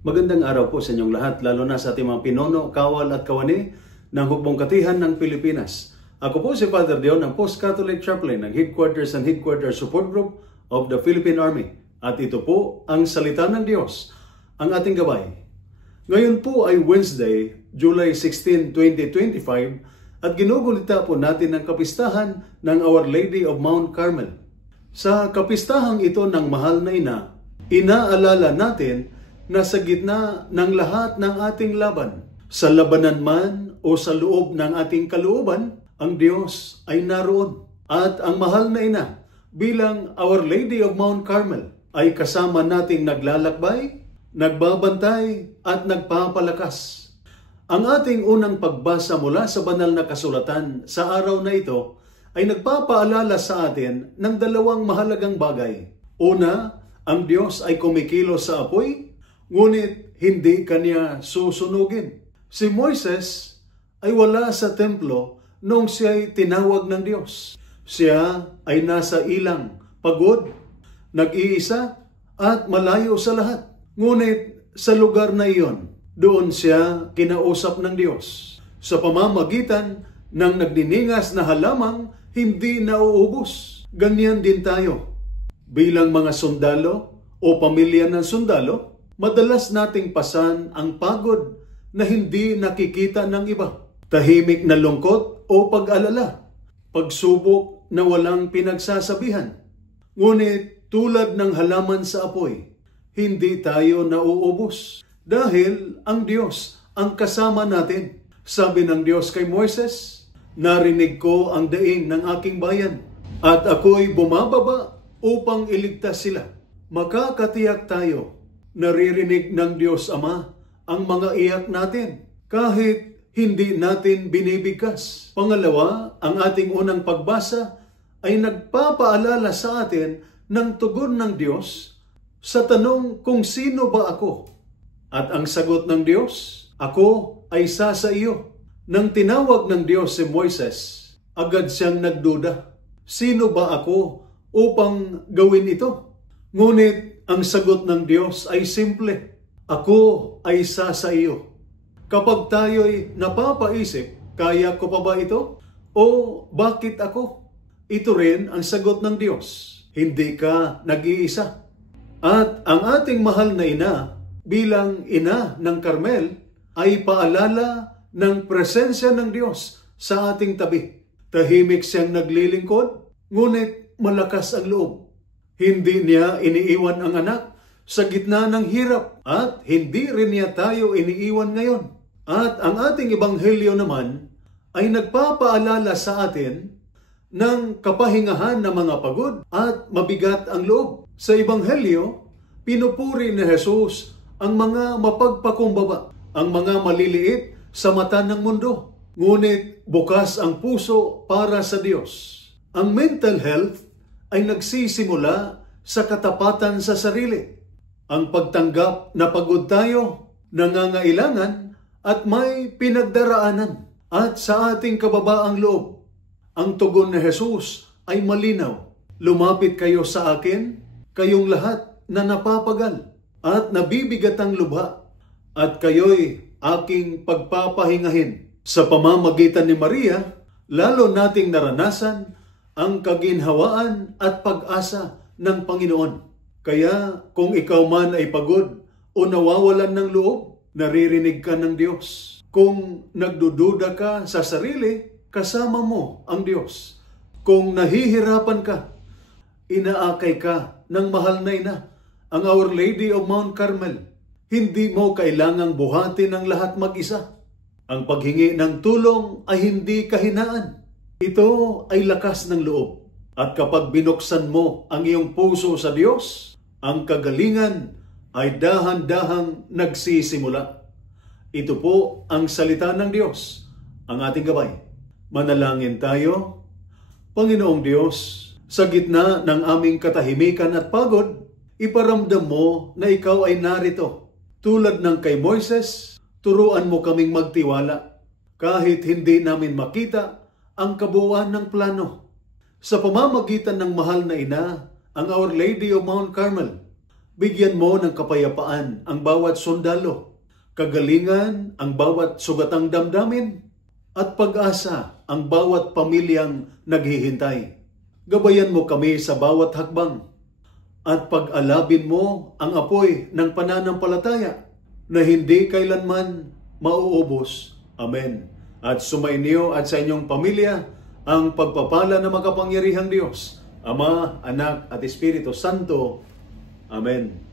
Magandang araw po sa inyong lahat, lalo na sa ating mga pinono, kawal at kawani ng Hukbong Katihan ng Pilipinas. Ako po si Father Dion, ang Post-Catholic Chaplain ng Headquarters and Headquarters Support Group of the Philippine Army. At ito po ang Salita ng Diyos, ang ating gabay. Ngayon po ay Wednesday, July 16, 2025 at ginugulita po natin ang kapistahan ng Our Lady of Mount Carmel. Sa kapistahang ito ng mahal na ina, inaalala natin na sa gitna ng lahat ng ating laban, sa labanan man o sa loob ng ating kalooban, ang Diyos ay naroon. At ang mahal na ina bilang Our Lady of Mount Carmel ay kasama nating naglalakbay, nagbabantay at nagpapalakas. Ang ating unang pagbasa mula sa banal na kasulatan sa araw na ito ay nagpapaalala sa atin ng dalawang mahalagang bagay. Una, ang Diyos ay kumikilos sa apoy, ngunit hindi kanya susunugin. Si Moises ay wala sa templo nung siya ay tinawag ng Diyos. Siya ay nasa ilang, pagod, nag-iisa at malayo sa lahat. Ngunit sa lugar na iyon, doon siya kinausap ng Diyos. Sa pamamagitan ng nagdiningas na halamang hindi nauubos. Ganyan din tayo. Bilang mga sundalo o pamilya ng sundalo, madalas nating pasan ang pagod na hindi nakikita ng iba. Tahimik na lungkot o pag-alala. Pagsubok na walang pinagsasabihan. Ngunit tulad ng halaman sa apoy, hindi tayo nauubos. Dahil ang Diyos ang kasama natin. Sabi ng Diyos kay Moises, "Narinig ko ang daing ng aking bayan at ako'y bumababa upang iligtas sila." Makakatiyak tayo. Naririnig ng Diyos Ama ang mga iyak natin kahit hindi natin binibigkas. Pangalawa, ang ating unang pagbasa ay nagpapaalala sa atin ng tugon ng Diyos sa tanong kung sino ba ako? At ang sagot ng Diyos, "Ako ay isa sa iyo." Nang tinawag ng Diyos si Moises, agad siyang nagduda. Sino ba ako upang gawin ito? Ngunit ang sagot ng Diyos ay simple, "Ako ay isa sa iyo." Kapag tayo'y napapaisip, kaya ko pa ba ito? O bakit ako? Ito rin ang sagot ng Diyos. Hindi ka nag-iisa. At ang ating mahal na ina, bilang ina ng Carmel, ay paalala ng presensya ng Diyos sa ating tabi. Tahimik siyang naglilingkod, ngunit malakas ang loob. Hindi niya iniiwan ang anak sa gitna ng hirap at hindi rin niya tayo iniiwan ngayon. At ang ating ebanghelyo naman ay nagpapaalala sa atin ng kapahingahan ng mga pagod at mabigat ang loob. Sa ebanghelyo, pinupuri ni Jesus ang mga mapagpakumbaba, ang mga maliliit sa mata ng mundo. Ngunit bukas ang puso para sa Diyos. Ang mental health ay nagsisimula sa katapatan sa sarili. Ang pagtanggap na pagod tayo, nangangailangan at may pinagdaraanan. At sa ating kababaang loob, ang tugon ni Jesus ay malinaw. "Lumapit kayo sa akin, kayong lahat na napapagal at nabibigatang lubha, at kayo'y aking pagpapahingahin." Sa pamamagitan ni Maria, lalo nating naranasan ang kaginhawaan at pag-asa ng Panginoon. Kaya kung ikaw man ay pagod o nawawalan ng loob, naririnig ka ng Diyos. Kung nagdududa ka sa sarili, kasama mo ang Diyos. Kung nahihirapan ka, inaakay ka ng mahal na ina, ang Our Lady of Mount Carmel. Hindi mo kailangang buhatin ang lahat mag-isa. Ang paghingi ng tulong ay hindi kahinaan. Ito ay lakas ng loob. At kapag binuksan mo ang iyong puso sa Diyos, ang kagalingan ay dahan-dahang nagsisimula. Ito po ang salita ng Diyos, ang ating gabay. Manalangin tayo. Panginoong Diyos, sa gitna ng aming katahimikan at pagod, iparamdam mo na ikaw ay narito. Tulad ng kay Moises, turuan mo kaming magtiwala kahit hindi namin makita ang kabuuan ng plano. Sa pamamagitan ng mahal na ina, ang Our Lady of Mount Carmel, Bigyan mo ng kapayapaan ang bawat sundalo, kagalingan ang bawat sugatang damdamin, at pag-asa ang bawat pamilyang naghihintay. Gabayan mo kami sa bawat hakbang at pag-alabin mo ang apoy ng pananampalataya na hindi kailanman mauubos. Amen. At sumainyo at sa inyong pamilya ang pagpapala ng makapangyarihang Diyos, Ama, Anak at Espiritu Santo. Amen.